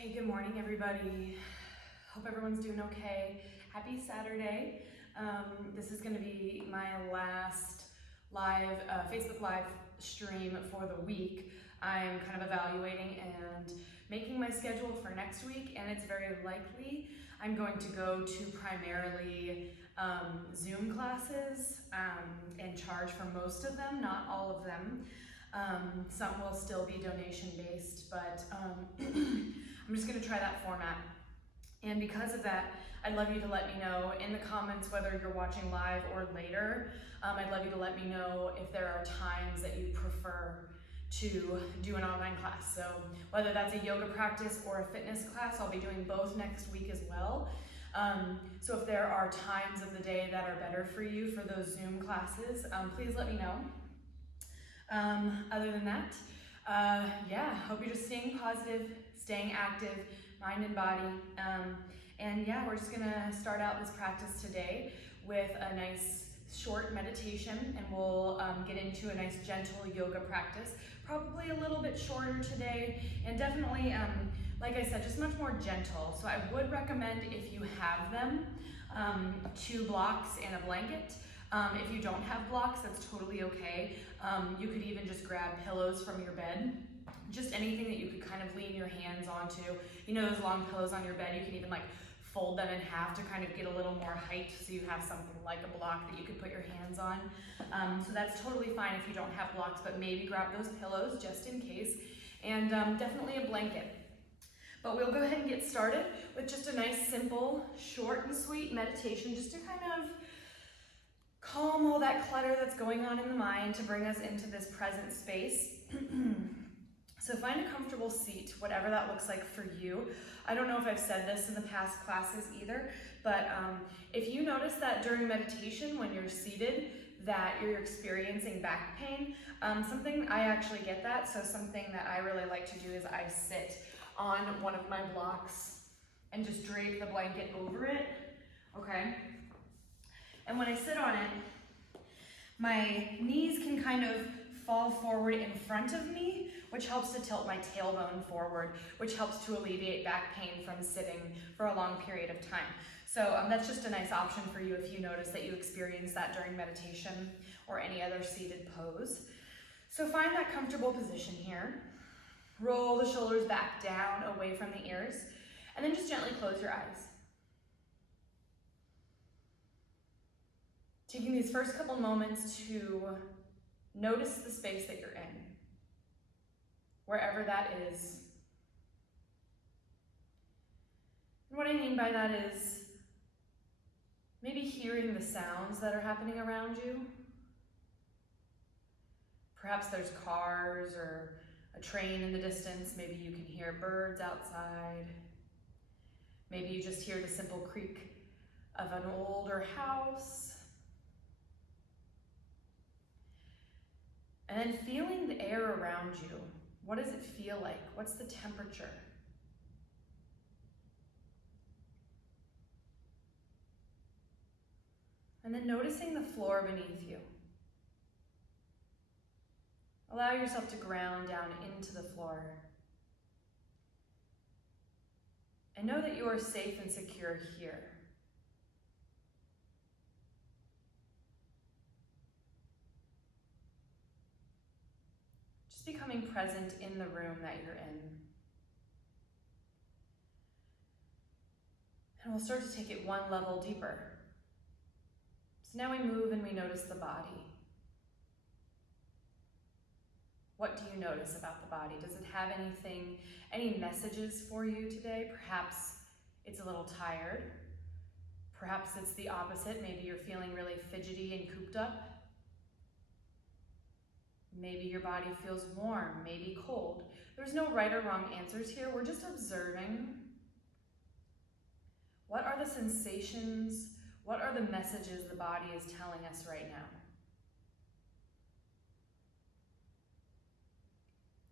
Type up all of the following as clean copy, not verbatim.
Okay, good morning everybody. Hope everyone's doing okay. Happy Saturday. This is going to be my last live Facebook Live stream for the week. I'm kind of evaluating and making my schedule for next week, and it's very likely I'm going to go to primarily Zoom classes and charge for most of them, not all of them. Some will still be donation based, but I'm just gonna try that format. And because of that, I'd love you to let me know in the comments whether you're watching live or later. I'd love you to let me know if there are times that you prefer to do an online class. So whether that's a yoga practice or a fitness class, I'll be doing both next week as well. So if there are times of the day that are better for you for those Zoom classes, please let me know. Other than that, yeah, hope you're just staying positive, staying active, mind and body. And yeah, we're just gonna start out this practice today with a nice short meditation, and we'll get into a nice gentle yoga practice, probably a little bit shorter today, and definitely, like I said, just much more gentle. So I would recommend, if you have them, 2 blocks and a blanket. If you don't have blocks, that's totally okay. You could even just grab pillows from your bed, just anything that you could kind of lean your hands onto. You know those long pillows on your bed, you can even like fold them in half to kind of get a little more height, so you have something like a block that you could put your hands on. So that's totally fine if you don't have blocks, but maybe grab those pillows just in case, and definitely a blanket. But we'll go ahead and get started with just a nice, simple, short and sweet meditation, just to kind of calm all that clutter that's going on in the mind, to bring us into this present space. So find a comfortable seat, whatever that looks like for you. I don't know if I've said this in the past classes either, but if you notice that during meditation when you're seated that you're experiencing back pain, something, I actually get that, so something that I really like to do is I sit on one of my blocks and just drape the blanket over it, okay? And when I sit on it, my knees can kind of fall forward in front of me, which helps to tilt my tailbone forward, which helps to alleviate back pain from sitting for a long period of time. So that's just a nice option for you if you notice that you experience that during meditation or any other seated pose. So find that comfortable position here. Roll the shoulders back down away from the ears, and then just gently close your eyes. Taking these first couple moments to notice the space that you're in, wherever that is. And what I mean by that is maybe hearing the sounds that are happening around you. Perhaps there's cars or a train in the distance. Maybe you can hear birds outside. Maybe you just hear the simple creak of an older house. And then feeling the air around you. What does it feel like? What's the temperature? And then noticing the floor beneath you. Allow yourself to ground down into the floor. And know that you are safe and secure here. Just becoming present in the room that you're in. And we'll start to take it one level deeper. So now we move and we notice the body. What do you notice about the body? Does it have anything, any messages for you today? Perhaps it's a little tired. Perhaps it's the opposite. Maybe you're feeling really fidgety and cooped up. Maybe your body feels warm, maybe cold. There's no right or wrong answers here. We're just observing. What are the sensations? What are the messages the body is telling us right now?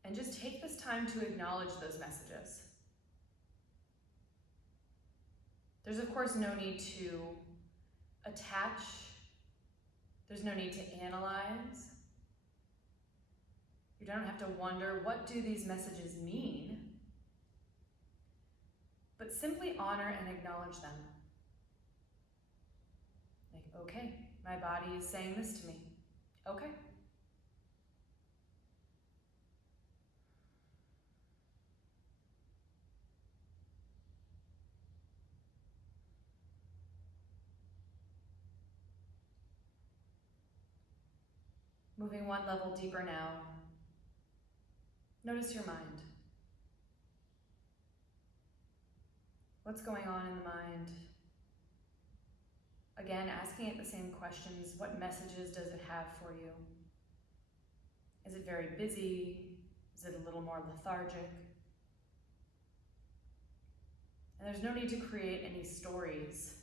And just take this time to acknowledge those messages. There's of course no need to attach. There's no need to analyze. You don't have to wonder, what do these messages mean? but simply honor and acknowledge them. Like, okay, my body is saying this to me. Okay. Moving one level deeper now, notice your mind. What's going on in the mind? Again, asking it the same questions. What messages does it have for you? Is it very busy? Is it a little more lethargic? And there's no need to create any stories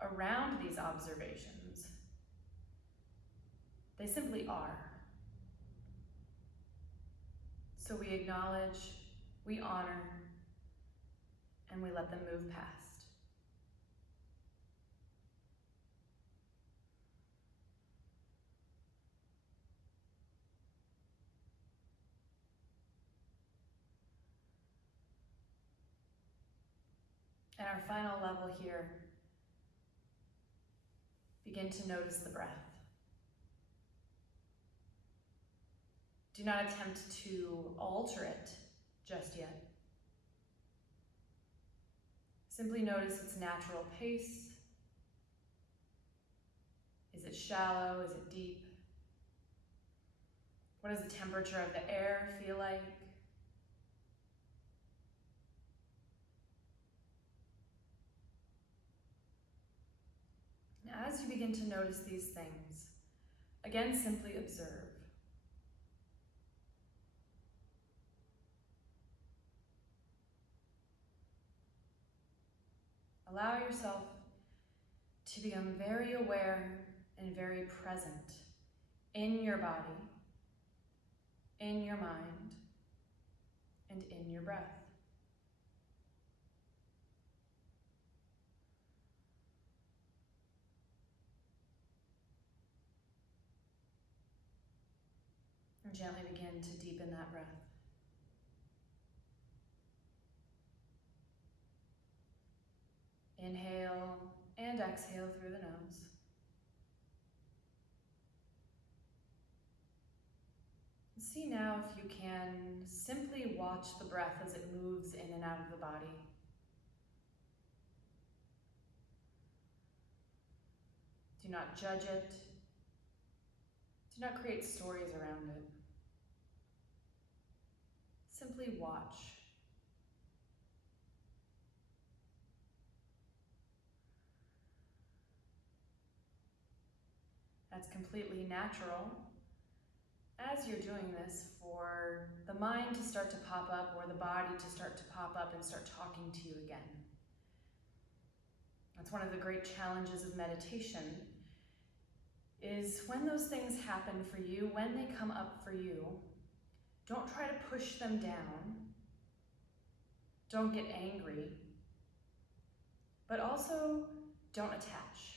around these observations. They simply are. So we acknowledge, we honor, and we let them move past. And our final level here, begin to notice the breath. Do not attempt to alter it just yet. Simply notice its natural pace. Is it shallow? Is it deep? What does the temperature of the air feel like? Now, as you begin to notice these things, again, simply observe. Allow yourself to become very aware and very present in your body, in your mind, and in your breath. And gently begin to deepen that breath. Inhale and exhale through the nose. See now if you can simply watch the breath as it moves in and out of the body. Do not judge it. Do not create stories around it. Simply watch. That's completely natural as you're doing this for the mind to start to pop up or the body to start to pop up and start talking to you again. That's one of the great challenges of meditation, is when those things happen for you, when they come up for you, don't try to push them down. Don't get angry, but also don't attach.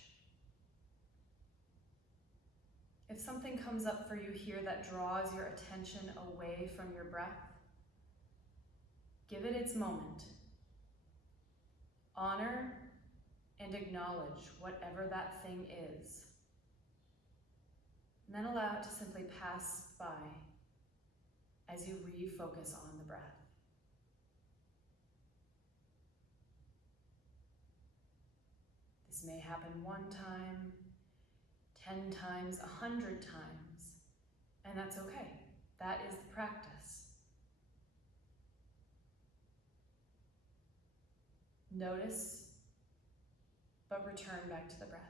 If something comes up for you here that draws your attention away from your breath, give it its moment. Honor and acknowledge whatever that thing is. And then allow it to simply pass by as you refocus on the breath. This may happen 1 time, 10 times, 100 times, and that's okay. That is the practice. Notice, but return back to the breath.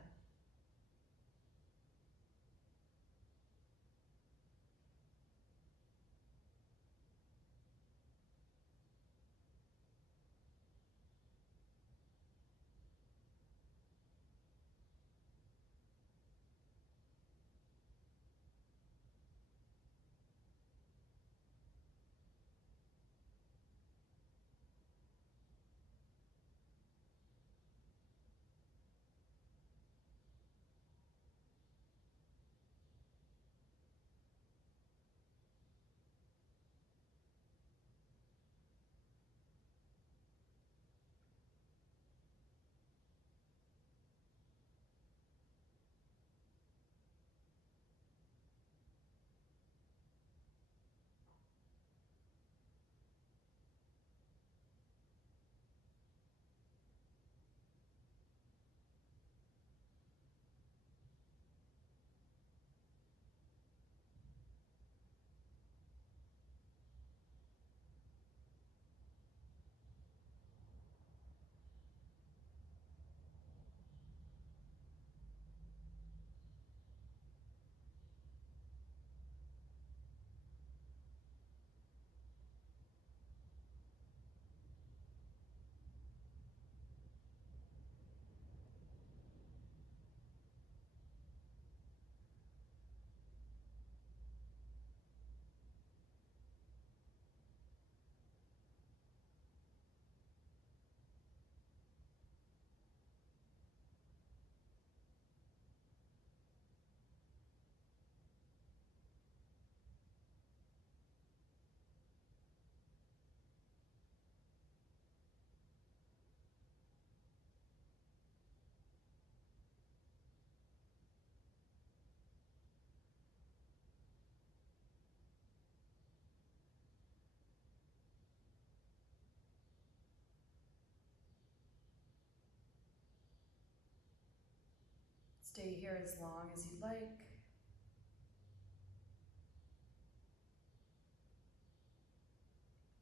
Stay here as long as you'd like.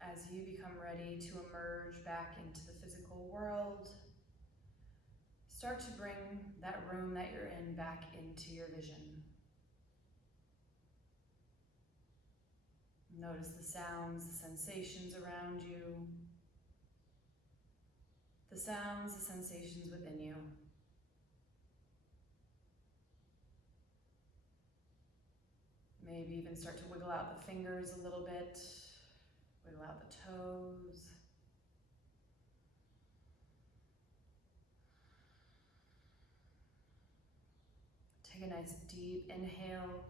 As you become ready to emerge back into the physical world, start to bring that room that you're in back into your vision. Notice the sounds, the sensations around you, the sounds, the sensations within you. Maybe even start to wiggle out the fingers a little bit, wiggle out the toes. Take a nice deep inhale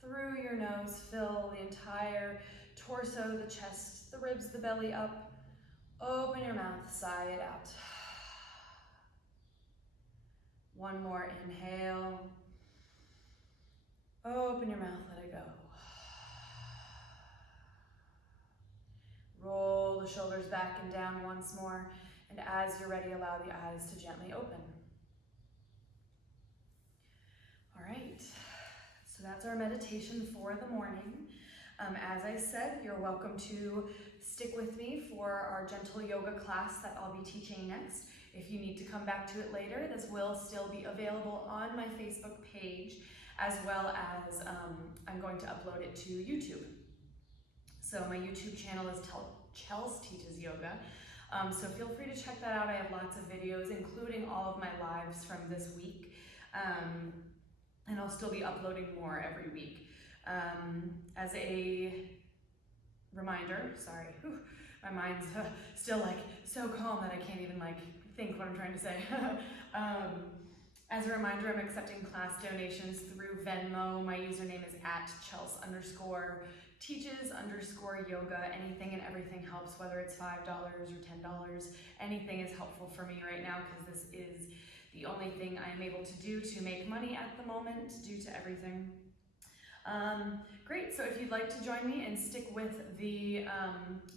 through your nose. Fill the entire torso, the chest, the ribs, the belly up. Open your mouth, sigh it out. One more inhale. Open your mouth, let it go. Roll the shoulders back and down once more. And as you're ready, allow the eyes to gently open. All right, so that's our meditation for the morning. As I said, you're welcome to stick with me for our gentle yoga class that I'll be teaching next. If you need to come back to it later, this will still be available on my Facebook page, as well as I'm going to upload it to YouTube. So my YouTube channel is Chels Teaches Yoga. So feel free to check that out. I have lots of videos, including all of my lives from this week. And I'll still be uploading more every week. As a reminder, sorry, my mind's still like so calm that I can't even like think what I'm trying to say. As a reminder, I'm accepting class donations through Venmo. My username is @Chels_teaches_yoga. Anything and everything helps, whether it's $5 or $10. Anything is helpful for me right now because this is the only thing I am able to do to make money at the moment due to everything. Great, so if you'd like to join me and stick with the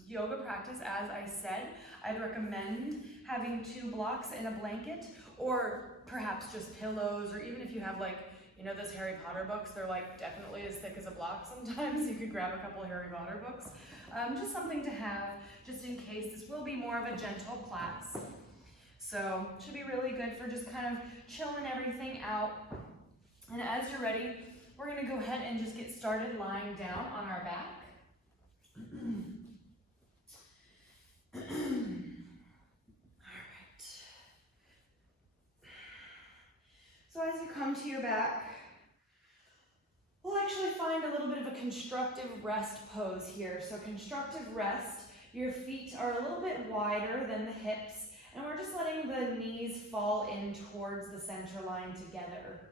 yoga practice, as I said, I'd recommend having 2 blocks and a blanket, or perhaps just pillows, or even if you have like, you know, those Harry Potter books, they're like definitely as thick as a block sometimes. You could grab a couple Harry Potter books. Just something to have, just in case. This will be more of a gentle class. So, should be really good for just kind of chilling everything out. And as you're ready, we're gonna go ahead and just get started lying down on our back. All right. So as you come to your back, we'll actually find a little bit of a constructive rest pose here. So constructive rest, your feet are a little bit wider than the hips, and we're just letting the knees fall in towards the center line together.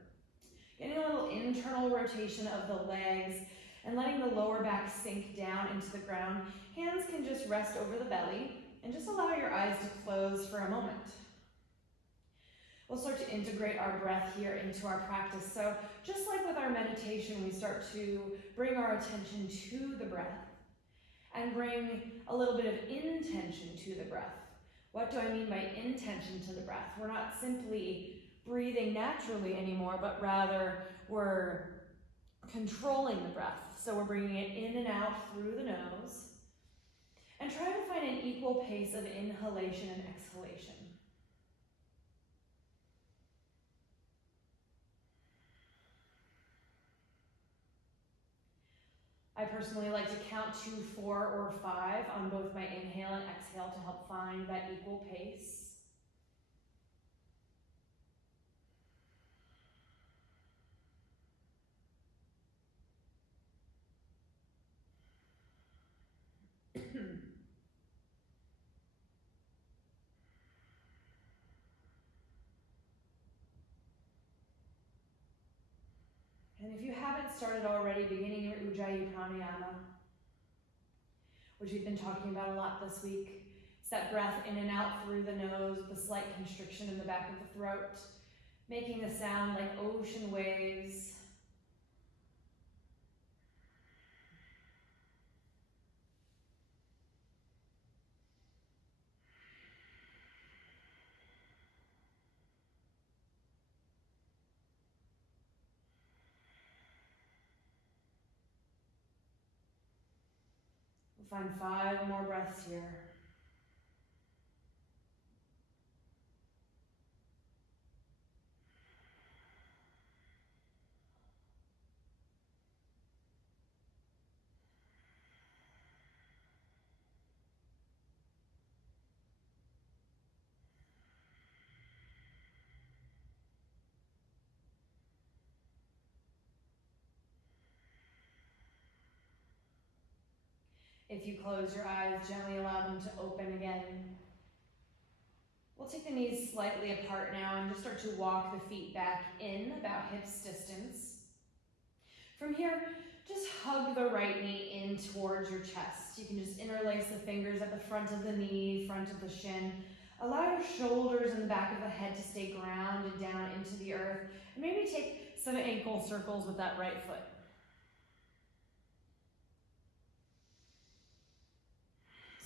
Getting a little internal rotation of the legs and letting the lower back sink down into the ground. Hands can just rest over the belly and just allow your eyes to close for a moment. We'll start to integrate our breath here into our practice. So just like with our meditation, we start to bring our attention to the breath and bring a little bit of intention to the breath. What do I mean by intention to the breath? We're not simply breathing naturally anymore, but rather we're controlling the breath. So we're bringing it in and out through the nose and try to find an equal pace of inhalation and exhalation. I personally like to count to 4 or 5 on both my inhale and exhale to help find that equal pace. And if you haven't started already, beginning your Ujjayi Pranayama, which we've been talking about a lot this week. It's that breath in and out through the nose, the slight constriction in the back of the throat, making the sound like ocean waves. Find 5 more breaths here. If you close your eyes, gently allow them to open again. We'll take the knees slightly apart now and just start to walk the feet back in about hips distance. From here, just hug the right knee in towards your chest. You can just interlace the fingers at the front of the knee, front of the shin. Allow your shoulders and the back of the head to stay grounded down into the earth. And maybe take some ankle circles with that right foot.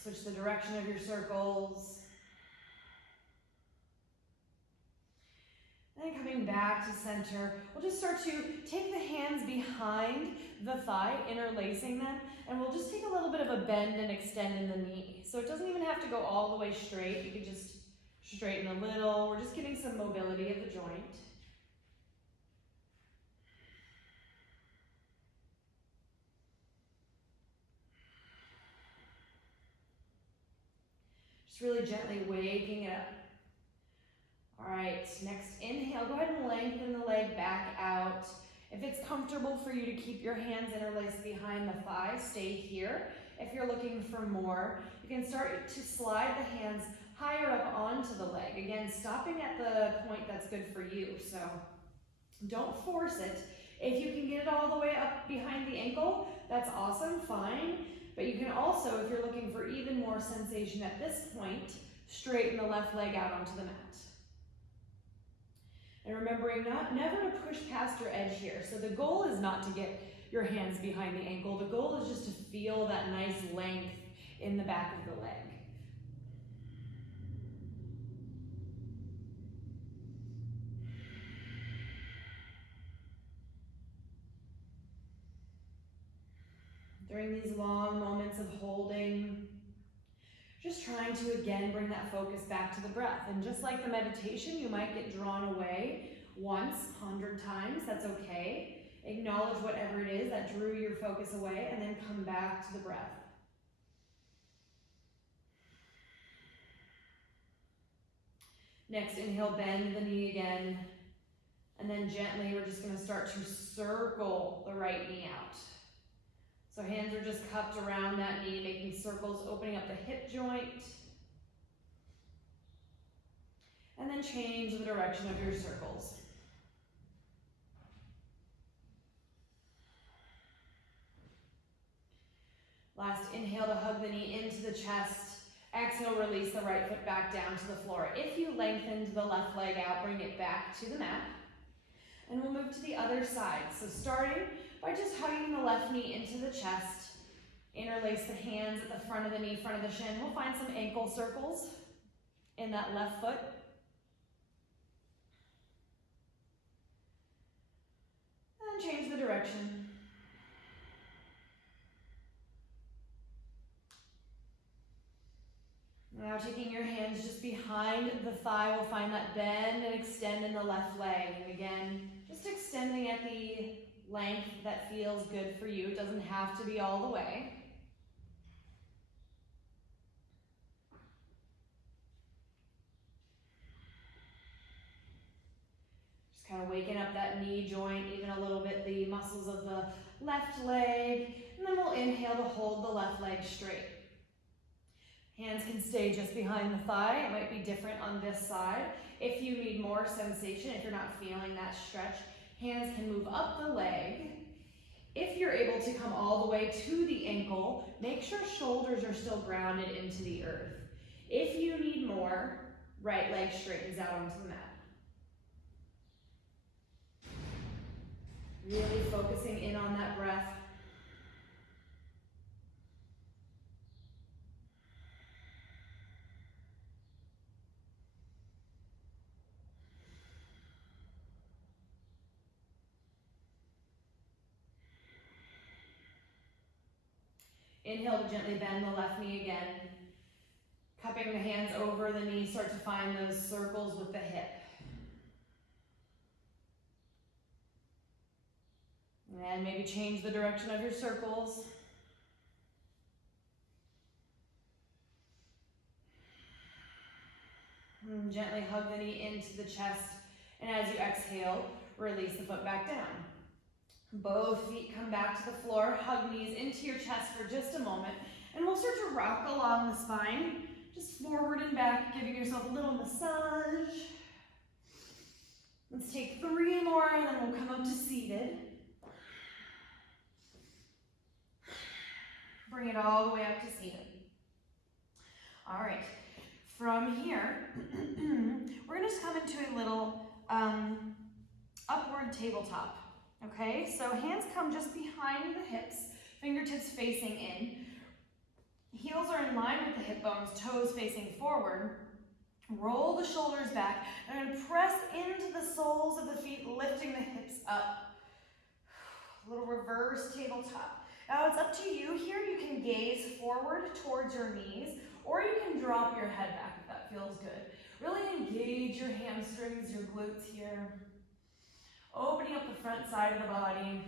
Switch the direction of your circles. Then coming back to center, we'll just start to take the hands behind the thigh, interlacing them, and we'll just take a little bit of a bend and extend in the knee. So it doesn't even have to go all the way straight. You can just straighten a little. We're just getting some mobility of the joint. Just really gently waking it up. All right, next inhale, go ahead and lengthen the leg back out. If it's comfortable for you to keep your hands interlaced behind the thigh, stay here. If you're looking for more, you can start to slide the hands higher up onto the leg. Again, stopping at the point that's good for you, so don't force it. If you can get it all the way up behind the ankle, that's awesome, fine. But you can also, if you're looking for even more sensation at this point, straighten the left leg out onto the mat. And remembering never to push past your edge here. So the goal is not to get your hands behind the ankle. The goal is just to feel that nice length in the back of the leg. During these long moments of holding, just trying to again bring that focus back to the breath. And just like the meditation, you might get drawn away once, 100 times, that's okay. Acknowledge whatever it is that drew your focus away and then come back to the breath. Next, inhale, bend the knee again. And then gently, we're just gonna start to circle the right knee out. So hands are just cupped around that knee, making circles, opening up the hip joint. And then change the direction of your circles. Last inhale to hug the knee into the chest. Exhale, release the right foot back down to the floor. If you lengthened the left leg out, bring it back to the mat. And we'll move to the other side. So starting by just hugging the left knee into the chest. Interlace the hands at the front of the knee, front of the shin. We'll find some ankle circles in that left foot. And change the direction. Now taking your hands just behind the thigh, we'll find that bend and extend in the left leg. And again, just extending at the length that feels good for you. It doesn't have to be all the way. Just kind of waking up that knee joint, even a little bit, the muscles of the left leg. And then we'll inhale to hold the left leg straight. Hands can stay just behind the thigh. It might be different on this side. If you need more sensation, if you're not feeling that stretch, hands can move up the leg. If you're able to come all the way to the ankle, make sure shoulders are still grounded into the earth. If you need more, right leg straightens out onto the mat. Really focusing in on that breath. Inhale to gently bend the left knee again. Cupping the hands over the knee, start to find those circles with the hip. And maybe change the direction of your circles. And gently hug the knee into the chest. And as you exhale, release the foot back down. Both feet come back to the floor. Hug knees into your chest for just a moment. And we'll start to rock along the spine. Just forward and back, giving yourself a little massage. Let's take 3 more, and then we'll come up to seated. Bring it all the way up to seated. All right, from here, we're gonna just come into a little upward tabletop, okay? So hands come just behind the hips, fingertips facing in. Heels are in line with the hip bones, toes facing forward. Roll the shoulders back, and then press into the soles of the feet, lifting the hips up. A little reverse tabletop. Now it's up to you here. You can gaze forward towards your knees, or you can drop your head back if that feels good. Really engage your hamstrings, your glutes here. Opening up the front side of the body.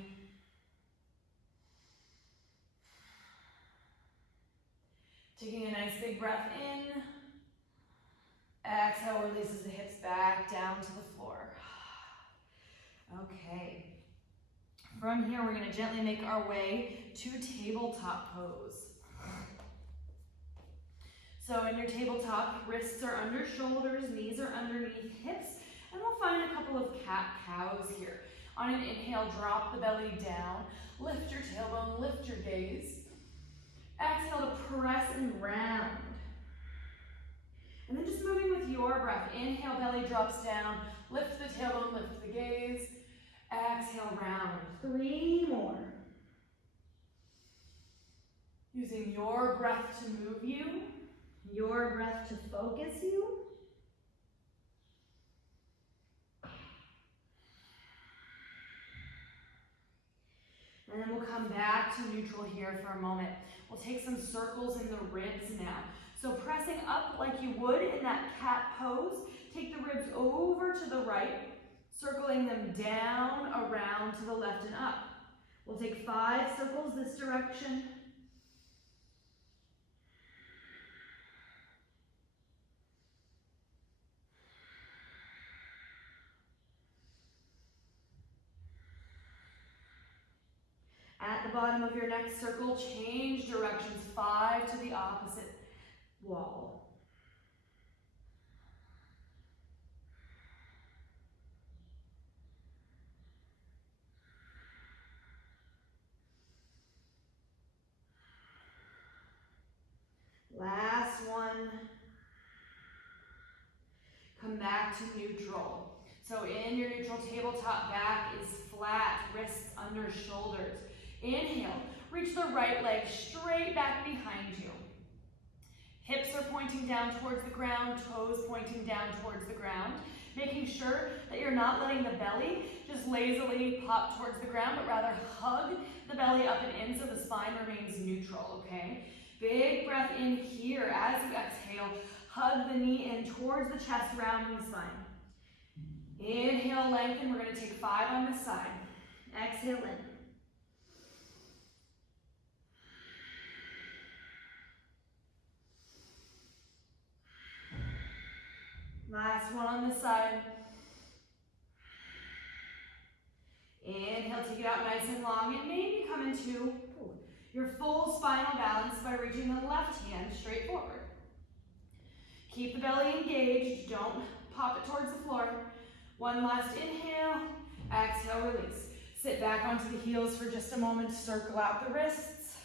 Taking a nice big breath in. Exhale, releases the hips back down to the floor. Okay. From here, we're going to gently make our way to tabletop pose. So in your tabletop, wrists are under shoulders, knees are underneath hips, and we'll find a couple of cat-cows here. On an inhale, drop the belly down, lift your tailbone, lift your gaze. Exhale to press and round. And then just moving with your breath. Inhale, belly drops down, lift the tailbone, lift the gaze. Exhale, round. 3 more. Using your breath to move you, your breath to focus you. And then we'll come back to neutral here for a moment. We'll take some circles in the ribs now. So pressing up like you would in that cat pose, take the ribs over to the right, circling them down, around to the left and up. We'll take 5 circles this direction. At the bottom of your next circle, change directions, 5 to the opposite wall. Last one. Come back to neutral. So in your neutral tabletop, back is flat, wrists under shoulders. Inhale, reach the right leg straight back behind you. Hips are pointing down towards the ground, toes pointing down towards the ground, making sure that you're not letting the belly just lazily pop towards the ground, but rather hug the belly up and in so the spine remains neutral, okay? Big breath in here as you exhale. Hug the knee in towards the chest, rounding the spine. Inhale, lengthen. We're going to take 5 on this side. Exhale in. Last one on this side. Inhale, take it out nice and long, and maybe come into your full spinal balance by reaching the left hand straight forward. Keep the belly engaged, don't pop it towards the floor. One last inhale, exhale, release. Sit back onto the heels for just a moment, circle out the wrists.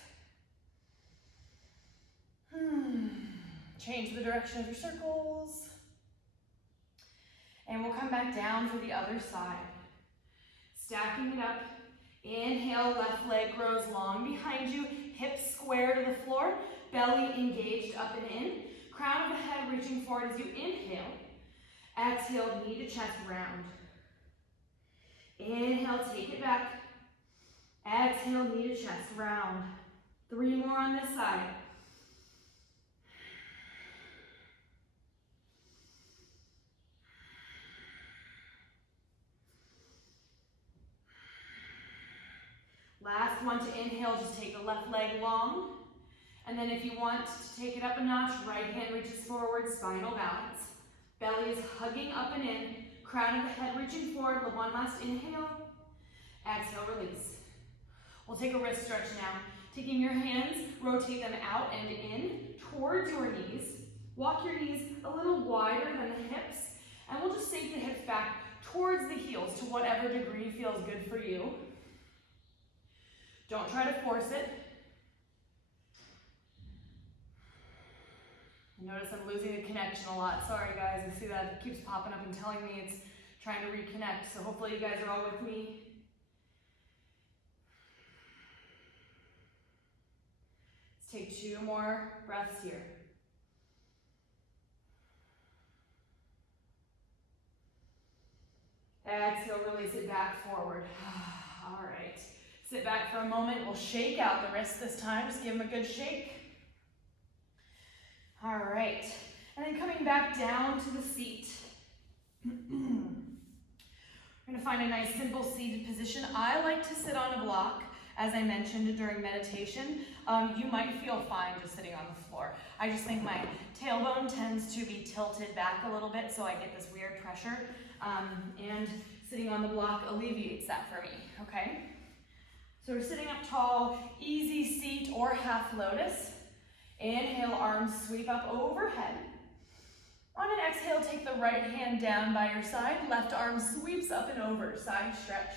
Change the direction of your circles. And we'll come back down for the other side. Stacking it up. Inhale, left leg grows long behind you. Hips square to the floor. Belly engaged up and in. Crown of the head reaching forward as you inhale. Exhale, knee to chest round. Inhale, take it back. Exhale, knee to chest round. 3 more on this side. Last one to inhale, just take the left leg long. And then if you want to take it up a notch, right hand reaches forward, spinal balance. Belly is hugging up and in, crown of the head reaching forward. One last inhale, exhale, release. We'll take a wrist stretch now. Taking your hands, rotate them out and in towards your knees. Walk your knees a little wider than the hips, and we'll just sink the hips back towards the heels to whatever degree feels good for you. Don't try to force it. Notice I'm losing the connection a lot. Sorry guys, I see that it keeps popping up and telling me it's trying to reconnect. So hopefully you guys are all with me. Let's take 2 more breaths here. Exhale, release it back forward. All right. Sit back for a moment. We'll shake out the wrists this time. Just give them a good shake. All right. And then coming back down to the seat. We're going to find a nice simple seated position. I like to sit on a block, as I mentioned during meditation. You might feel fine just sitting on the floor. I just think my tailbone tends to be tilted back a little bit, so I get this weird pressure. And sitting on the block alleviates that for me, okay? So we're sitting up tall, easy seat or half lotus. Inhale, arms sweep up overhead. On an exhale, take the right hand down by your side. Left arm sweeps up and over, side stretch.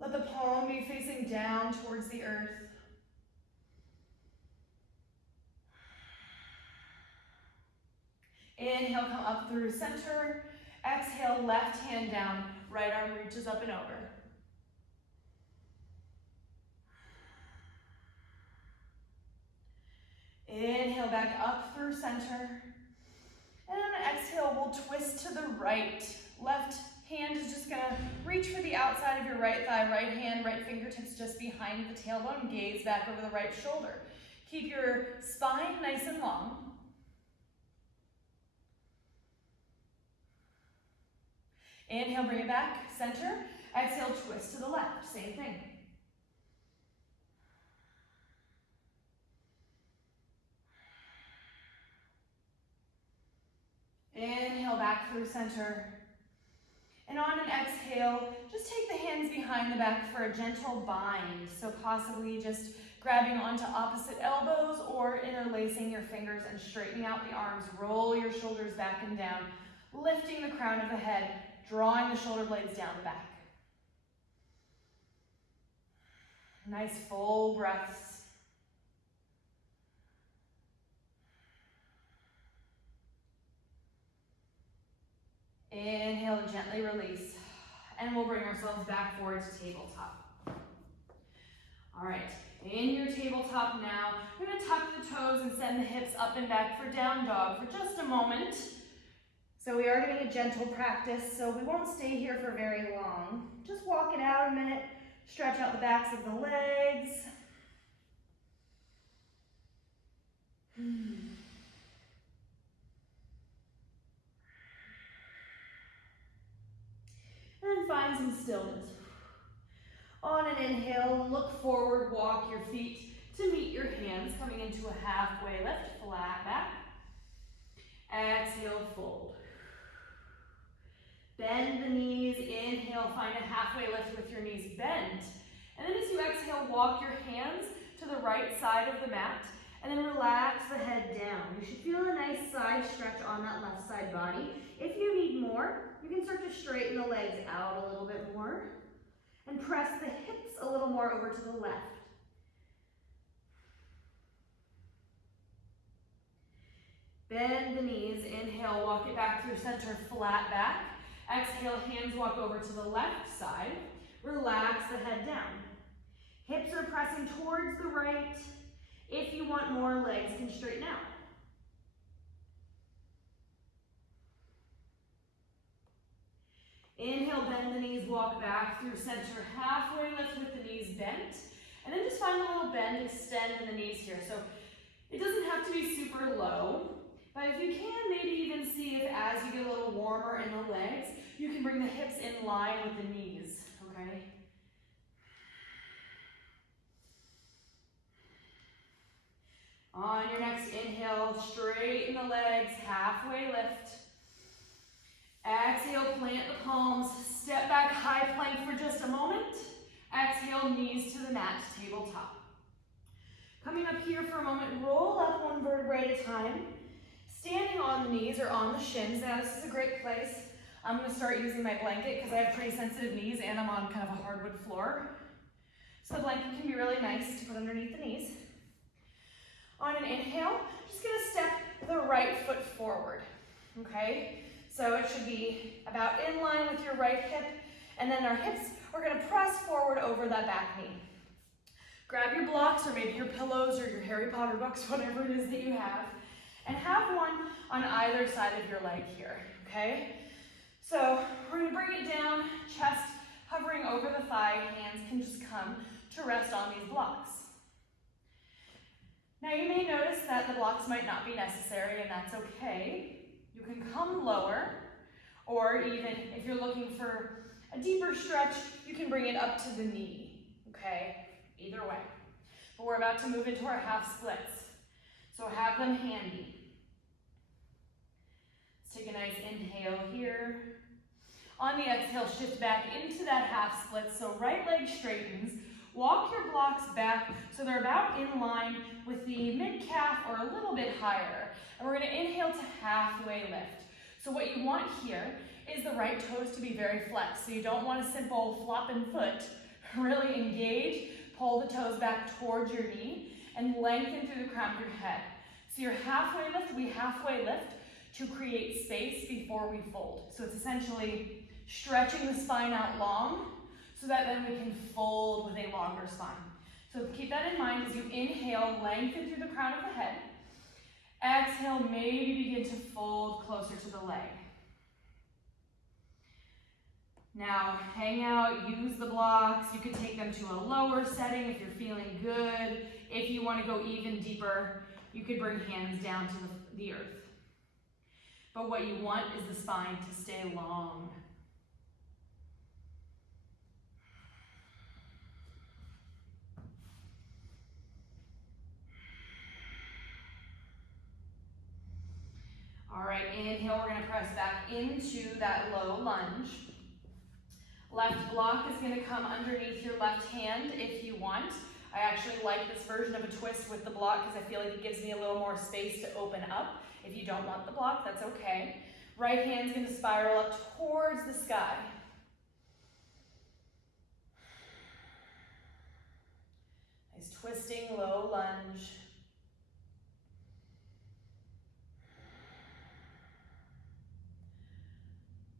Let the palm be facing down towards the earth. Inhale, come up through center. Exhale, left hand down. Right arm reaches up and over. Inhale, back up through center. And on an exhale, we'll twist to the right. Left hand is just gonna reach for the outside of your right thigh. Right hand, right fingertips just behind the tailbone. Gaze back over the right shoulder. Keep your spine nice and long. Inhale, bring it back, center. Exhale, twist to the left, same thing. Inhale, back through center. And on an exhale, just take the hands behind the back for a gentle bind. So possibly just grabbing onto opposite elbows or interlacing your fingers and straightening out the arms. Roll your shoulders back and down, lifting the crown of the head, drawing the shoulder blades down the back. Nice full breaths. Inhale to gently release. And we'll bring ourselves back forward to tabletop. All right, in your tabletop now, we're gonna tuck the toes and send the hips up and back for down dog for just a moment. So we are getting a gentle practice, so we won't stay here for very long. Just walk it out a minute, stretch out the backs of the legs. And find some stillness. On an inhale, look forward, walk your feet to meet your hands, coming into a halfway lift, flat back. Exhale, fold. Bend the knees, inhale, find a halfway lift with your knees bent. And then as you exhale, walk your hands to the right side of the mat, and then relax the head down. You should feel a nice side stretch on that left side body. If you need more, you can start to straighten the legs out a little bit more, and press the hips a little more over to the left. Bend the knees, inhale, walk it back through center, flat back. Exhale, hands walk over to the left side. Relax the head down. Hips are pressing towards the right. If you want more, legs can straighten out. Inhale, bend the knees, walk back through center, halfway lift with the knees bent. And then just find a little bend, extend in the knees here. So it doesn't have to be super low, but if you can, maybe even see if as you get a little warmer in the legs, you can bring the hips in line with the knees, okay? On your next inhale, straighten the legs, halfway lift. Exhale, plant the palms, step back, high plank for just a moment. Exhale, knees to the mat, tabletop. Coming up here for a moment, roll up one vertebrae at a time. Standing on the knees or on the shins. Now this is a great place. I'm gonna start using my blanket because I have pretty sensitive knees and I'm on kind of a hardwood floor. So the blanket can be really nice to put underneath the knees. On an inhale, just gonna step the right foot forward, okay? So it should be about in line with your right hip, and then our hips are gonna press forward over that back knee. Grab your blocks or maybe your pillows or your Harry Potter books, whatever it is that you have, and have one on either side of your leg here, okay? So we're gonna bring it down, chest hovering over the thigh, hands can just come to rest on these blocks. Now you may notice that the blocks might not be necessary, and that's okay. You can come lower, or even if you're looking for a deeper stretch, you can bring it up to the knee, okay? Either way. But we're about to move into our half splits, so have them handy. Let's take a nice inhale here. On the exhale, shift back into that half split, so right leg straightens. Walk your blocks back so they're about in line with the mid-calf or a little bit higher. And we're gonna inhale to halfway lift. So what you want here is the right toes to be very flexed. So you don't want a simple flopping foot. Really engage, pull the toes back towards your knee, and lengthen through the crown of your head. So your halfway lift, we halfway lift to create space before we fold. So it's essentially stretching the spine out long, so that then we can fold with a longer spine. So keep that in mind as you inhale, lengthen through the crown of the head. Exhale, maybe begin to fold closer to the leg. Now, hang out, use the blocks. You could take them to a lower setting if you're feeling good. If you want to go even deeper, you could bring hands down to the earth. But what you want is the spine to stay long. All right, inhale, we're gonna press back into that low lunge. Left block is gonna come underneath your left hand if you want. I actually like this version of a twist with the block because I feel like it gives me a little more space to open up. If you don't want the block, that's okay. Right hand's gonna spiral up towards the sky. Nice twisting, low lunge.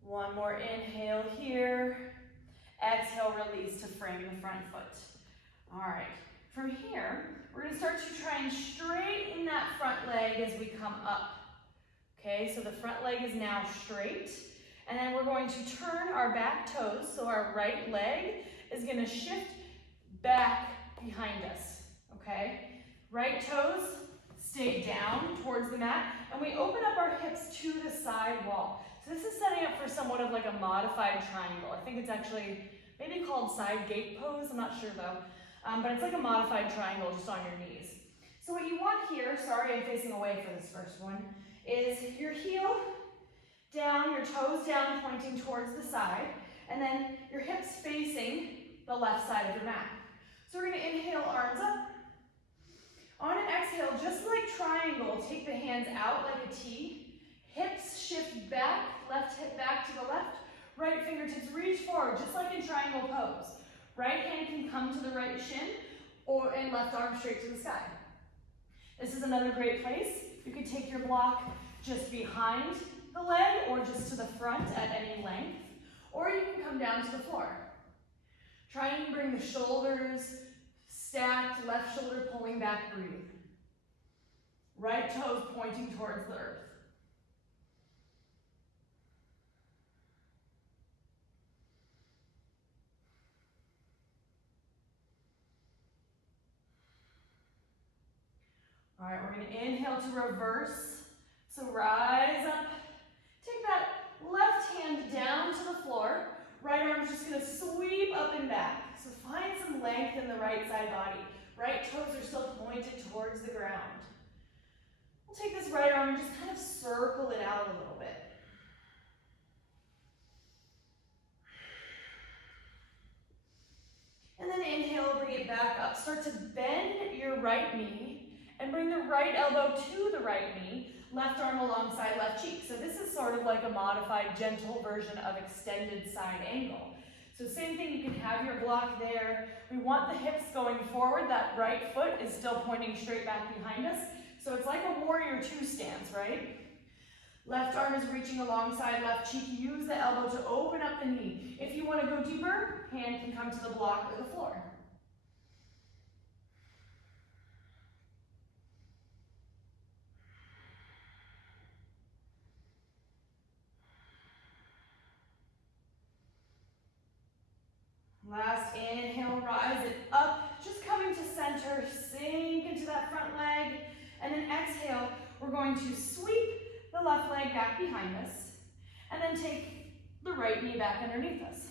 One more inhale here. Exhale, release to frame the front foot. All right, from here, we're gonna start to try and straighten that front leg as we come up. Okay, so the front leg is now straight. And then we're going to turn our back toes, so our right leg is gonna shift back behind us, okay? Right toes stay down towards the mat, and we open up our hips to the side wall. So this is setting up for somewhat of like a modified triangle. I think it's actually maybe called side gate pose, I'm not sure though. But it's like a modified triangle just on your knees. So what you want here, sorry I'm facing away for this first one, is your heel down, your toes down pointing towards the side, and then your hips facing the left side of your mat. So we're gonna inhale, arms up. On an exhale, just like triangle, take the hands out like a T. Hips shift back, left hip back to the left, right fingertips reach forward, just like in triangle pose. Right hand can come to the right shin, and left arm straight to the sky. This is another great place. You could take your block just behind the leg or just to the front at any length, or you can come down to the floor. Try and bring the shoulders stacked, left shoulder pulling back, breathe. Right toes pointing towards the earth. All right, we're gonna inhale to reverse. So rise up, take that left hand down to the floor. Right arm's just gonna sweep up and back. So find some length in the right side body. Right toes are still pointed towards the ground. We'll take this right arm and just kind of circle it out a little bit. And then inhale, bring it back up. Start to bend your right knee and bring the right elbow to the right knee, left arm alongside left cheek. So this is sort of like a modified, gentle version of extended side angle. So same thing, you can have your block there. We want the hips going forward. That right foot is still pointing straight back behind us. So it's like a warrior two stance, right? Left arm is reaching alongside left cheek. Use the elbow to open up the knee. If you want to go deeper, hand can come to the block or the floor. Last inhale, rise it up, just coming to center, sink into that front leg, and then exhale, we're going to sweep the left leg back behind us, and then take the right knee back underneath us.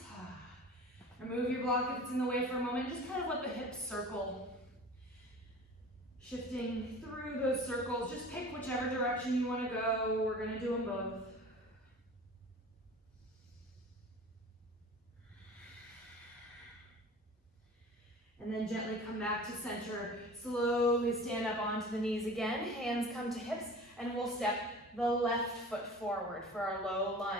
Remove your block if it's in the way for a moment, just kind of let the hips circle. Shifting through those circles, just pick whichever direction you want to go. We're going to do them both. And then gently come back to center. Slowly stand up onto the knees again. Hands come to hips, and we'll step the left foot forward for our low lunge.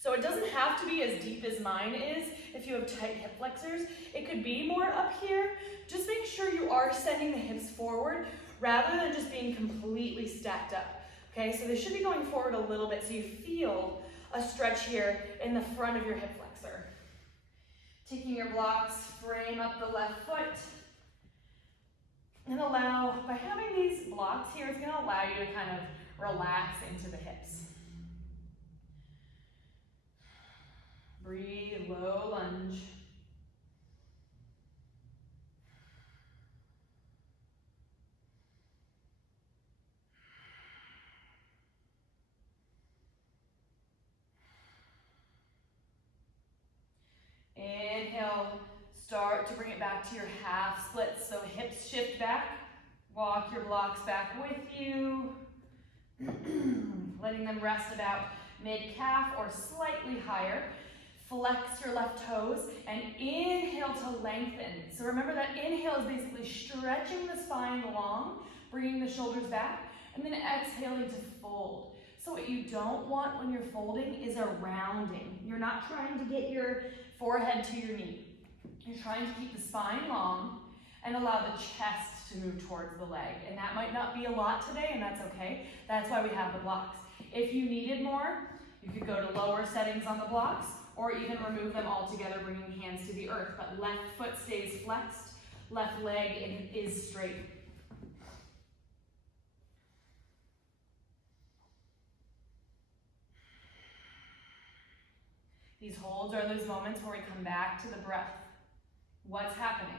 So it doesn't have to be as deep as mine is if you have tight hip flexors. It could be more up here. Just make sure you are sending the hips forward rather than just being completely stacked up. Okay, so they should be going forward a little bit so you feel a stretch here in the front of your hip flexor. Taking your blocks, frame up the left foot. And allow, by having these blocks here, it's going to allow you to kind of relax into the hips. Breathe, low lunge. Inhale, start to bring it back to your half splits. So hips shift back, walk your blocks back with you. Letting them rest about mid-calf or slightly higher. Flex your left toes and inhale to lengthen. So remember that inhale is basically stretching the spine long, bringing the shoulders back, and then exhaling to fold. So what you don't want when you're folding is a rounding. You're not trying to get your forehead to your knee. You're trying to keep the spine long and allow the chest to move towards the leg. And that might not be a lot today, and that's okay. That's why we have the blocks. If you needed more, you could go to lower settings on the blocks, or even remove them altogether, bringing hands to the earth. But left foot stays flexed, left leg is straight. These holds are those moments where we come back to the breath. What's happening?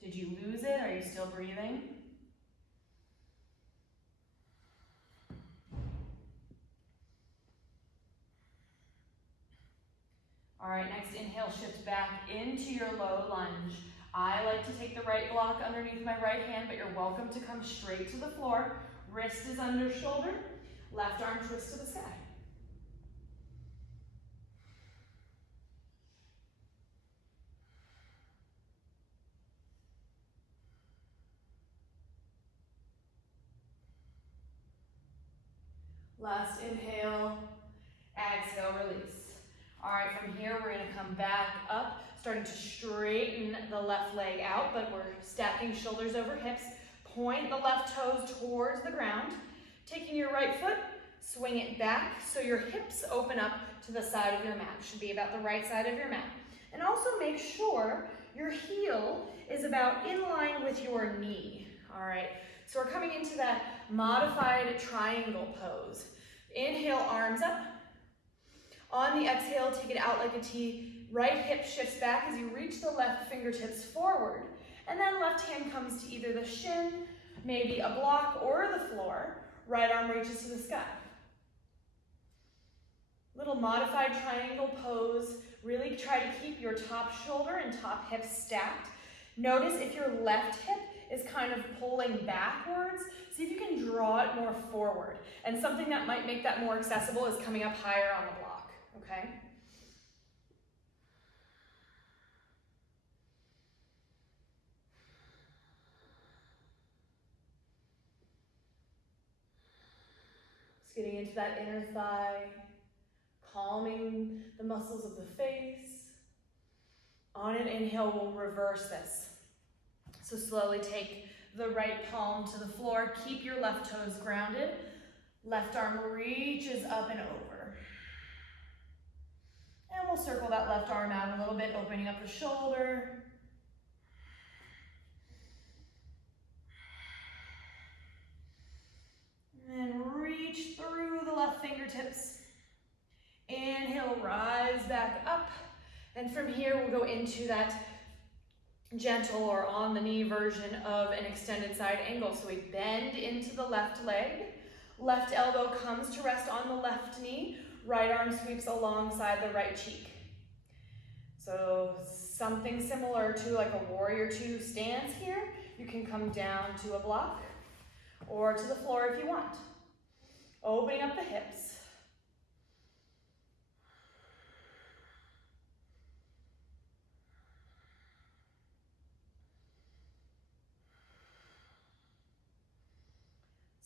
Did you lose it? Are you still breathing? All right, next inhale, shift back into your low lunge. I like to take the right block underneath my right hand, but you're welcome to come straight to the floor. Wrist is under shoulder, left arm twist to the sky. Last inhale, exhale, release. All right, from here, we're gonna come back up, starting to straighten the left leg out, but we're stacking shoulders over hips. Point the left toes towards the ground. Taking your right foot, swing it back so your hips open up to the side of your mat. Should be about the right side of your mat. And also make sure your heel is about in line with your knee. All right, so we're coming into that modified triangle pose. Inhale, arms up. On the exhale, take it out like a T. Right hip shifts back as you reach the left fingertips forward. And then left hand comes to either the shin maybe a block or the floor. Right arm reaches to the sky. Little modified triangle pose. Really try to keep your top shoulder and top hip stacked. Notice if your left hip is kind of pulling backwards, see if you can draw it more forward. And something that might make that more accessible is coming up higher on the block, okay? Just getting into that inner thigh, calming the muscles of the face. On an inhale, we'll reverse this. So slowly take the right palm to the floor. Keep your left toes grounded. Left arm reaches up and over. And we'll circle that left arm out a little bit, opening up the shoulder. And reach through the left fingertips. Inhale, rise back up. And from here, we'll go into that gentle or on the knee version of an extended side angle. So we bend into the left leg. Left elbow comes to rest on the left knee. Right arm sweeps alongside the right cheek. So something similar to like a warrior two stance here. You can come down to a block or to the floor if you want. Opening up the hips.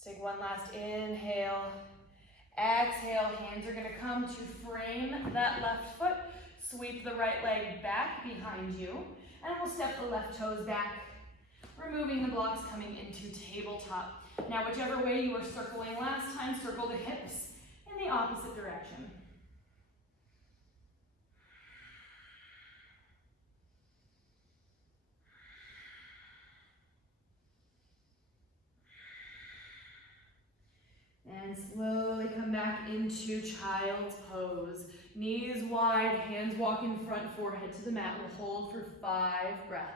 Take one last inhale. Exhale, hands are gonna come to frame that left foot. Sweep the right leg back behind you. And we'll step the left toes back, removing the blocks, coming into tabletop. Now, whichever way you were circling last time, circle the hips in the opposite direction. And slowly come back into child's pose. Knees wide, hands walk in front, forehead to the mat. We'll hold for 5 breaths.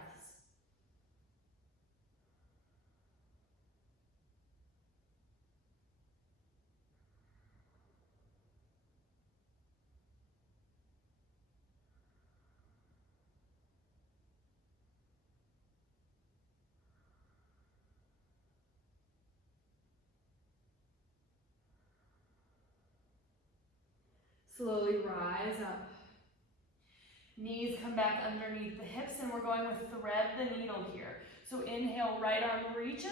Slowly rise up. Knees come back underneath the hips, and we're going with thread the needle here. So inhale, right arm reaches.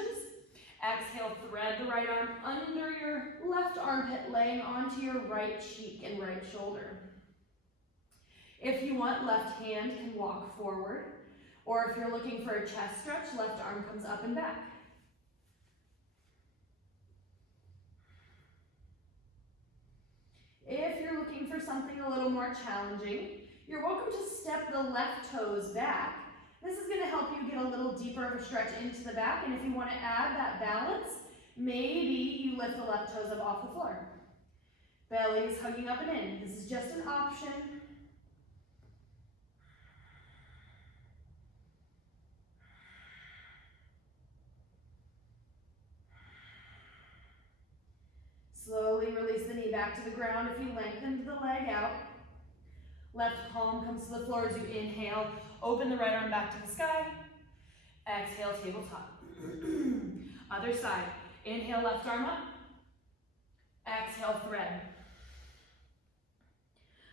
Exhale, thread the right arm under your left armpit, laying onto your right cheek and right shoulder. If you want, left hand can walk forward. Or if you're looking for a chest stretch, left arm comes up and back. If you're looking for something a little more challenging, you're welcome to step the left toes back. This is going to help you get a little deeper of a stretch into the back, and if you want to add that balance, maybe you lift the left toes up off the floor. Belly is hugging up and in. This is just an option. Slowly release the knee back to the ground if you lengthened the leg out. Left palm comes to the floor as you inhale. Open the right arm back to the sky. Exhale, tabletop. Other side. Inhale, left arm up. Exhale, thread.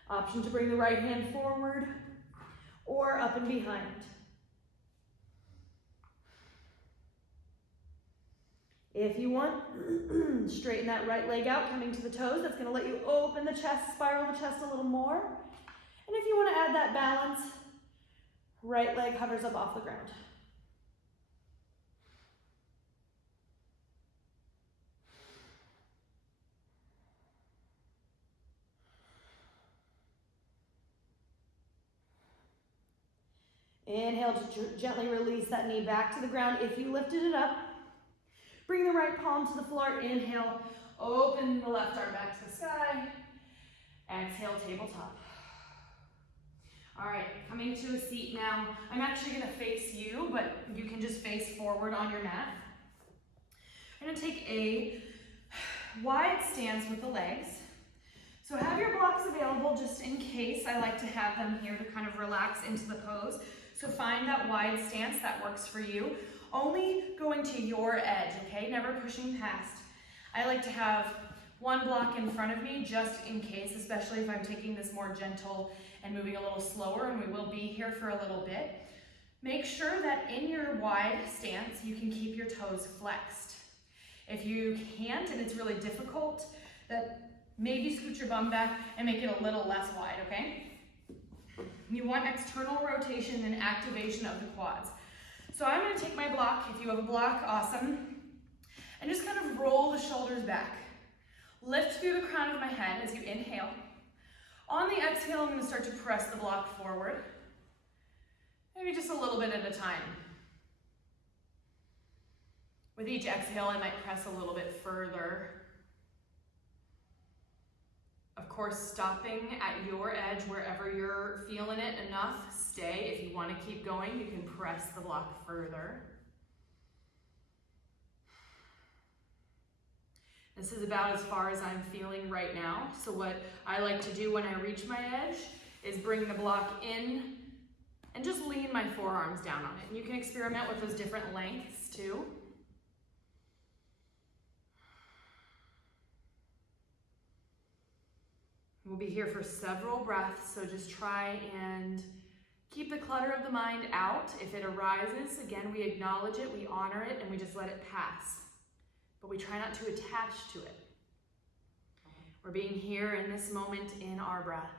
Option to bring the right hand forward or up and behind. If you want, straighten that right leg out, coming to the toes. That's going to let you open the chest, spiral the chest a little more. And if you want to add that balance, right leg hovers up off the ground. Inhale to gently release that knee back to the ground. If you lifted it up, bring the right palm to the floor. Inhale, open the left arm back to the sky. Exhale, tabletop. All right, coming to a seat now. I'm actually gonna face you, but you can just face forward on your mat. We're gonna take a wide stance with the legs. So have your blocks available just in case. I like to have them here to kind of relax into the pose. So find that wide stance that works for you. Only going to your edge, okay? Never pushing past. I like to have one block in front of me just in case, especially if I'm taking this more gentle and moving a little slower, and we will be here for a little bit. Make sure that in your wide stance, you can keep your toes flexed. If you can't and it's really difficult, that maybe scoot your bum back and make it a little less wide, okay? You want external rotation and activation of the quads. So I'm gonna take my block, if you have a block, awesome, and just kind of roll the shoulders back. Lift through the crown of my head as you inhale. On the exhale, I'm gonna start to press the block forward. Maybe just a little bit at a time. With each exhale, I might press a little bit further. Of course, stopping at your edge wherever you're feeling it enough. Stay. If you want to keep going, you can press the block further. This is about as far as I'm feeling right now. So what I like to do when I reach my edge is bring the block in and just lean my forearms down on it. And you can experiment with those different lengths too. We'll be here for several breaths, so just try and keep the clutter of the mind out. If it arises, again, we acknowledge it, we honor it, and we just let it pass. But we try not to attach to it. We're being here in this moment in our breath.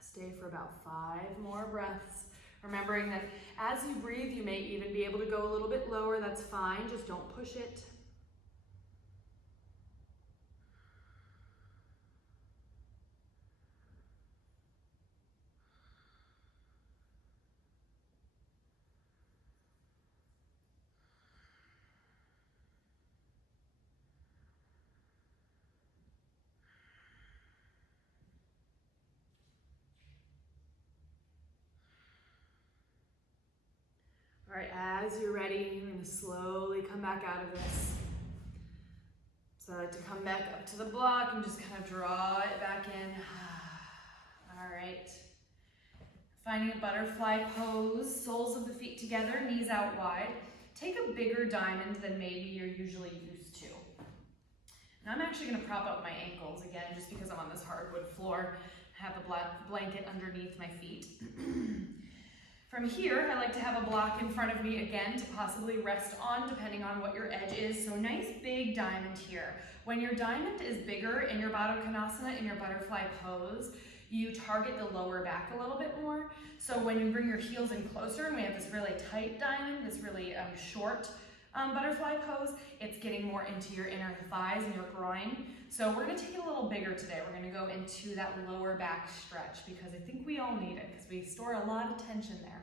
Stay for about 5 more breaths. Remembering that as you breathe, you may even be able to go a little bit lower. That's fine, just don't push it. All right, as you're ready, you're gonna slowly come back out of this. So I like to come back up to the block and just kind of draw it back in. All right. Finding a butterfly pose, soles of the feet together, knees out wide. Take a bigger diamond than maybe you're usually used to. And I'm actually gonna prop up my ankles again, just because I'm on this hardwood floor. Have the blanket underneath my feet. From here, I like to have a block in front of me again to possibly rest on, depending on what your edge is. So nice big diamond here. When your diamond is bigger in your Baddha Konasana, in your butterfly pose, you target the lower back a little bit more. So when you bring your heels in closer and we have this really tight diamond, this really short butterfly pose, it's getting more into your inner thighs and your groin. So we're gonna take it a little bigger today. We're gonna go into that lower back stretch because I think we all need it because we store a lot of tension there.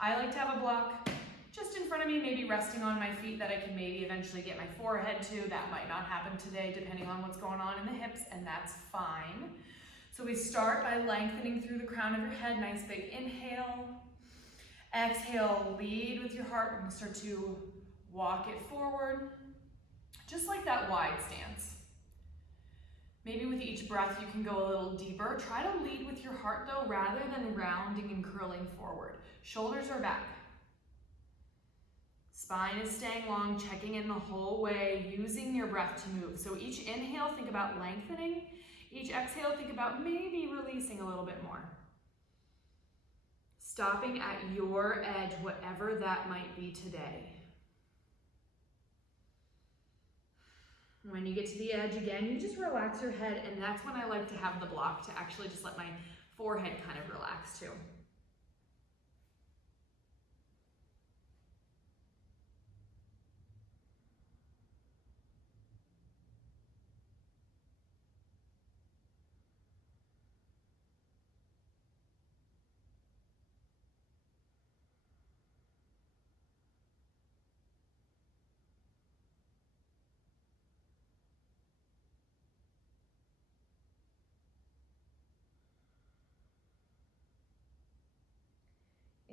I like to have a block just in front of me, maybe resting on my feet that I can maybe eventually get my forehead to. That might not happen today depending on what's going on in the hips, and that's fine. So we start by lengthening through the crown of your head. Nice big inhale. Exhale, lead with your heart. We're gonna start to walk it forward, just like that wide stance. Maybe with each breath you can go a little deeper. Try to lead with your heart though, rather than rounding and curling forward. Shoulders are back. Spine is staying long, checking in the whole way, using your breath to move. So each inhale, think about lengthening. Each exhale, think about maybe releasing a little bit more. Stopping at your edge, whatever that might be today. When you get to the edge again, you just relax your head, and that's when I like to have the block to actually just let my forehead kind of relax too.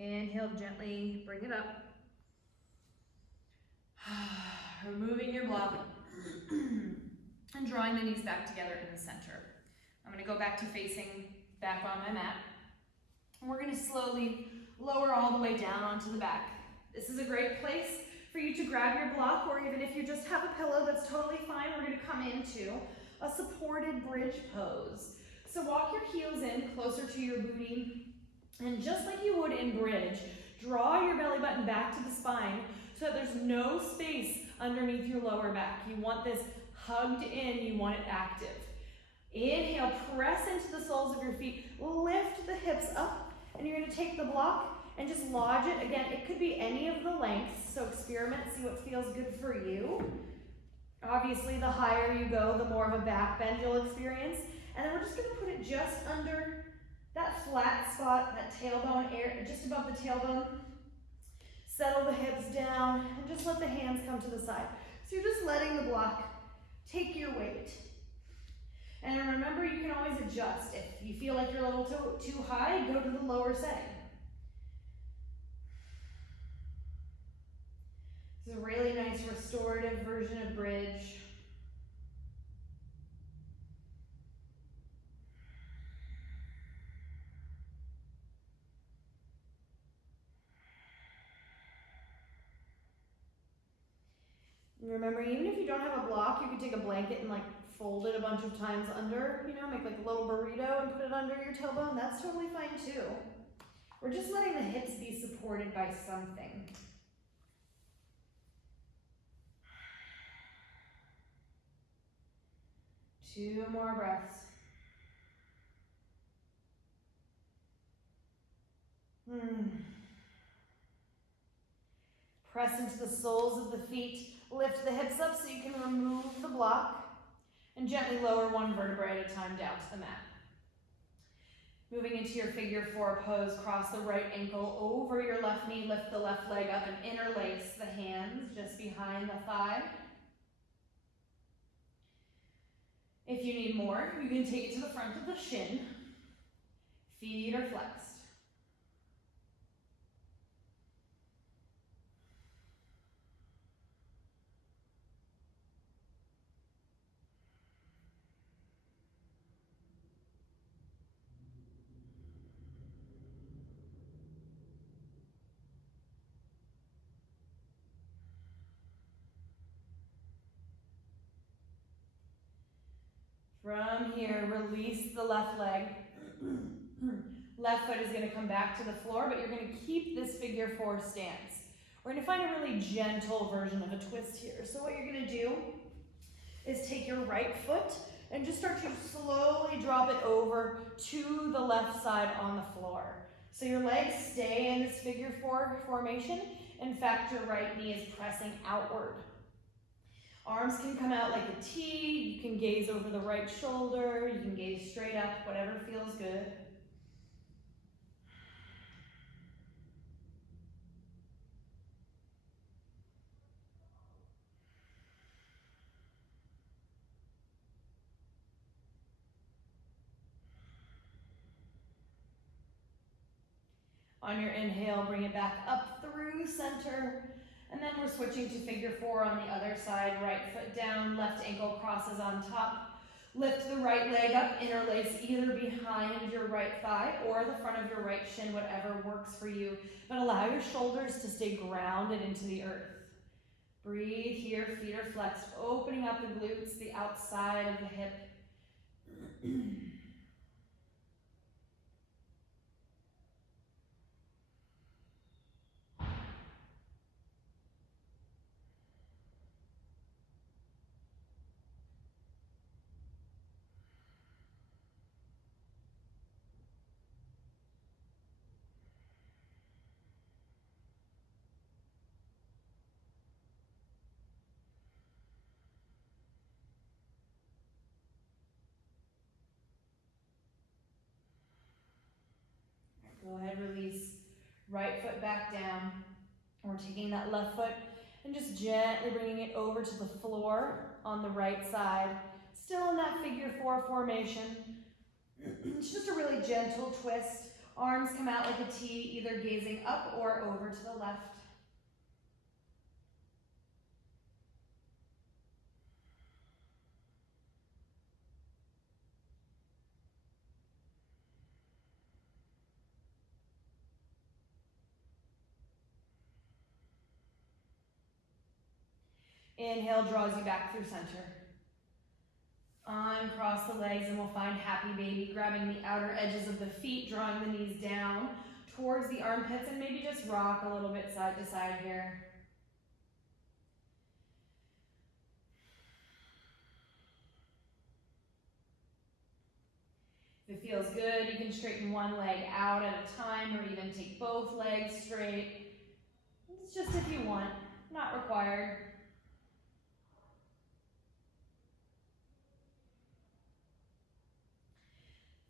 Inhale, gently bring it up. Removing your block and drawing the knees back together in the center. I'm gonna go back to facing back on my mat. And we're gonna slowly lower all the way down onto the back. This is a great place for you to grab your block, or even if you just have a pillow, that's totally fine. We're gonna come into a supported bridge pose. So walk your heels in closer to your booty, and just like you would in bridge, draw your belly button back to the spine so that there's no space underneath your lower back. You want this hugged in, you want it active. Inhale, press into the soles of your feet, lift the hips up, and you're gonna take the block and just lodge it. Again, it could be any of the lengths, so experiment, see what feels good for you. Obviously, the higher you go, the more of a back bend you'll experience. And then we're just gonna put it just under that flat spot, that tailbone area, just above the tailbone. Settle the hips down and just let the hands come to the side. So you're just letting the block take your weight. And remember, you can always adjust. If you feel like you're a little too high, go to the lower setting. It's a really nice restorative version of bridge. And remember, even if you don't have a block, you could take a blanket and like fold it a bunch of times under, you know, make like a little burrito and put it under your tailbone. That's totally fine too. We're just letting the hips be supported by something. Two more breaths. Press into the soles of the feet. Lift the hips up so you can remove the block. And gently lower one vertebrae at a time down to the mat. Moving into your figure four pose, cross the right ankle over your left knee, lift the left leg up and interlace the hands just behind the thigh. If you need more, you can take it to the front of the shin. Feet are flexed. From here, release the left leg. Left foot is going to come back to the floor, but you're going to keep this figure four stance. We're going to find a really gentle version of a twist here. So what you're going to do is take your right foot and just start to slowly drop it over to the left side on the floor. So your legs stay in this figure four formation. In fact, your right knee is pressing outward. Arms can come out like a T. You can gaze over the right shoulder. You can gaze straight up, whatever feels good. On your inhale, bring it back up through center. And then we're switching to figure four on the other side. Right foot down, left ankle crosses on top. Lift the right leg up, interlace either behind your right thigh or the front of your right shin, whatever works for you. But allow your shoulders to stay grounded into the earth. Breathe here, feet are flexed, opening up the glutes, the outside of the hip. Go ahead, release. Right foot back down. We're taking that left foot and just gently bringing it over to the floor on the right side. Still in that figure four formation. It's just a really gentle twist. Arms come out like a T, either gazing up or over to the left. Inhale draws you back through center. Uncross the legs and we'll find happy baby, grabbing the outer edges of the feet, drawing the knees down towards the armpits, and maybe just rock a little bit side to side here. If it feels good, you can straighten one leg out at a time or even take both legs straight. It's just if you want, not required.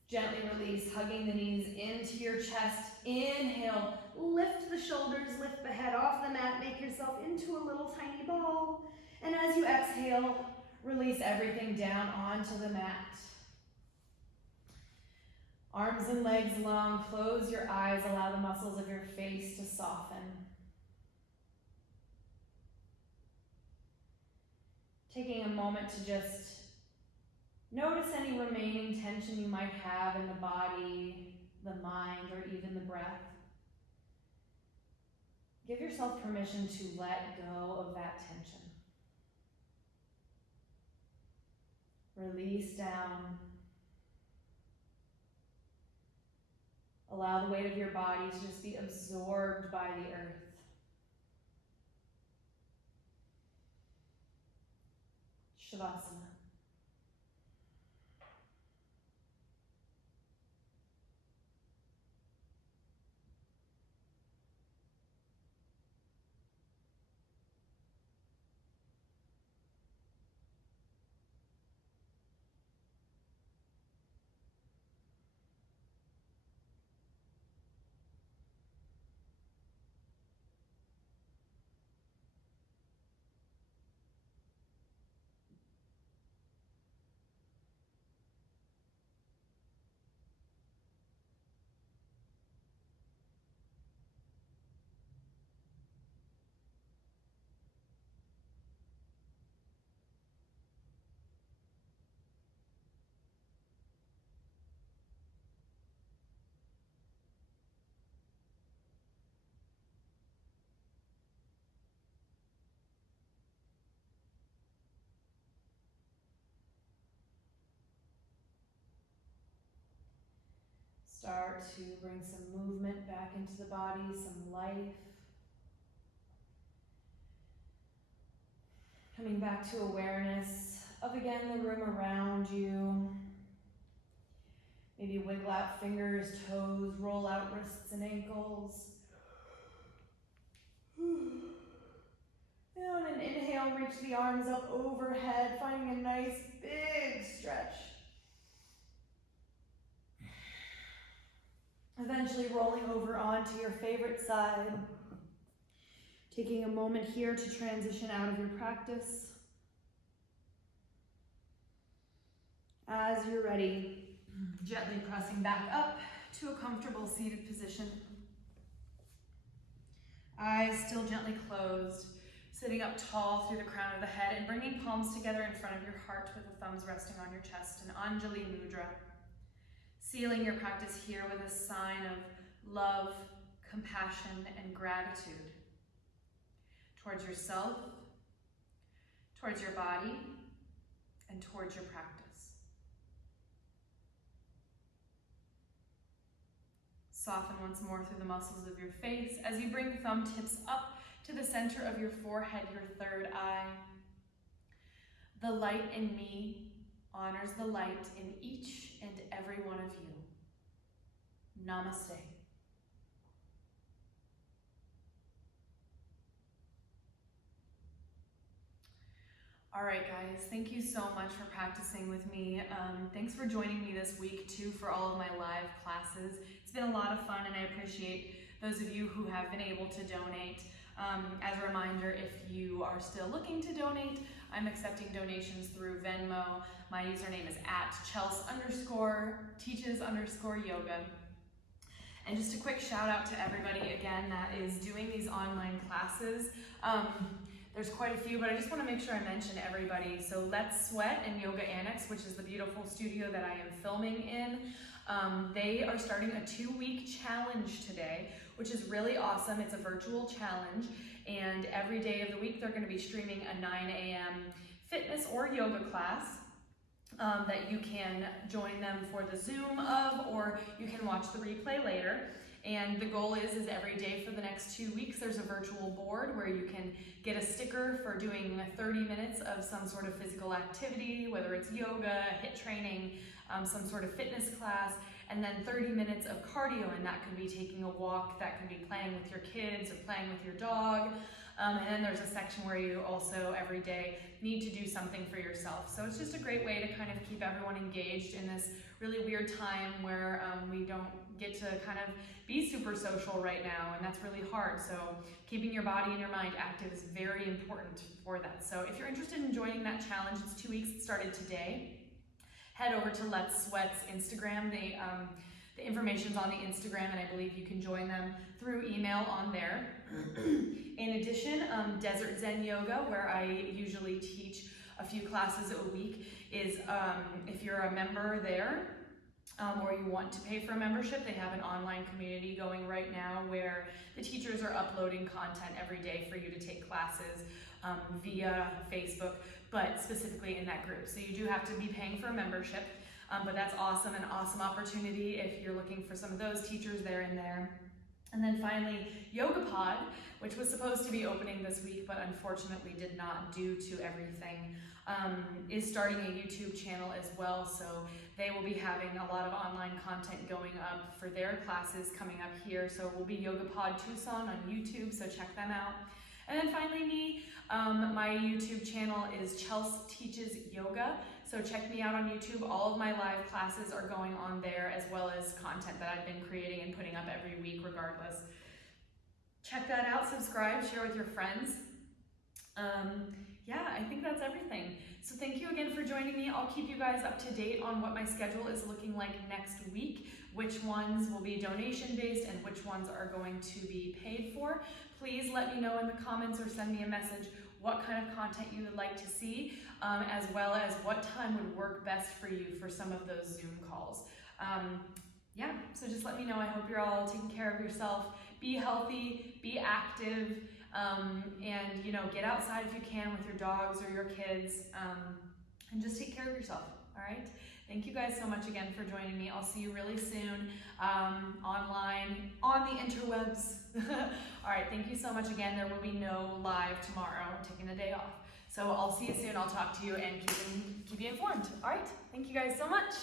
Gently release, hugging the knees into your chest. Inhale, lift the shoulders, lift the head off the mat, make yourself into a little tiny ball. And as you exhale, release everything down onto the mat. Arms and legs long, close your eyes, allow the muscles of your face to soften. Taking a moment to just notice any remaining tension you might have in the body, the mind, or even the breath. Give yourself permission to let go of that tension. Release down. Allow the weight of your body to just be absorbed by the earth. Shavasana. Start to bring some movement back into the body, some life. Coming back to awareness of, again, the room around you. Maybe wiggle out fingers, toes, roll out wrists and ankles. And on an inhale, reach the arms up overhead, finding a nice big stretch. Eventually rolling over onto your favorite side. Taking a moment here to transition out of your practice. As you're ready, gently pressing back up to a comfortable seated position. Eyes still gently closed, sitting up tall through the crown of the head and bringing palms together in front of your heart with the thumbs resting on your chest, an Anjali Mudra. Sealing your practice here with a sign of love, compassion, and gratitude towards yourself, towards your body, and towards your practice. Soften once more through the muscles of your face as you bring the thumb tips up to the center of your forehead, your third eye. The light in me honors the light in each and every one of you. Namaste. All right, guys, thank you so much for practicing with me. Thanks for joining me this week, too, for all of my live classes. It's been a lot of fun, and I appreciate those of you who have been able to donate. As a reminder, if you are still looking to donate, I'm accepting donations through Venmo. My username is @Chels_teaches_yoga. And just a quick shout out to everybody again that is doing these online classes. There's quite a few, but I just want to make sure I mention everybody. So Let's Sweat and Yoga Annex, which is the beautiful studio that I am filming in, they are starting a 2-week challenge today, which is really awesome. It's a virtual challenge, and every day of the week they're going to be streaming a 9 a.m. fitness or yoga class that you can join them for the Zoom of, or you can watch the replay later. And the goal is every day for the next 2 weeks there's a virtual board where you can get a sticker for doing 30 minutes of some sort of physical activity, whether it's yoga, HIIT training, some sort of fitness class, and then 30 minutes of cardio, and that could be taking a walk, that could be playing with your kids or playing with your dog. And then there's a section where you also every day need to do something for yourself. So it's just a great way to kind of keep everyone engaged in this really weird time where we don't get to kind of be super social right now, and that's really hard. So keeping your body and your mind active is very important for that. So if you're interested in joining that challenge, it's 2 weeks, it started today. Head over to Let's Sweat's Instagram. The information's on the Instagram, and I believe you can join them through email on there. In addition, Desert Zen Yoga, where I usually teach a few classes a week, is if you're a member there, or you want to pay for a membership, they have an online community going right now where the teachers are uploading content every day for you to take classes via Facebook, but specifically in that group. So you do have to be paying for a membership, but that's awesome, an awesome opportunity if you're looking for some of those teachers there and there. And then finally, Yoga Pod, which was supposed to be opening this week, but unfortunately did not due to everything, is starting a YouTube channel as well. So they will be having a lot of online content going up for their classes coming up here. So it will be Yoga Pod Tucson on YouTube, so check them out. And then finally me, my YouTube channel is Chels Teaches Yoga. So check me out on YouTube. All of my live classes are going on there, as well as content that I've been creating and putting up every week regardless. Check that out, subscribe, share with your friends. Yeah, I think that's everything. So thank you again for joining me. I'll keep you guys up to date on what my schedule is looking like next week, which ones will be donation based and which ones are going to be paid for. Please let me know in the comments or send me a message what kind of content you would like to see, as well as what time would work best for you for some of those Zoom calls. Yeah, so just let me know. I hope you're all taking care of yourself. Be healthy, be active, and get outside if you can with your dogs or your kids, and just take care of yourself, all right? Thank you guys so much again for joining me. I'll see you really soon online, on the interwebs. All right, thank you so much again. There will be no live tomorrow. I'm taking a day off. So I'll see you soon. I'll talk to you and keep you informed. All right, thank you guys so much.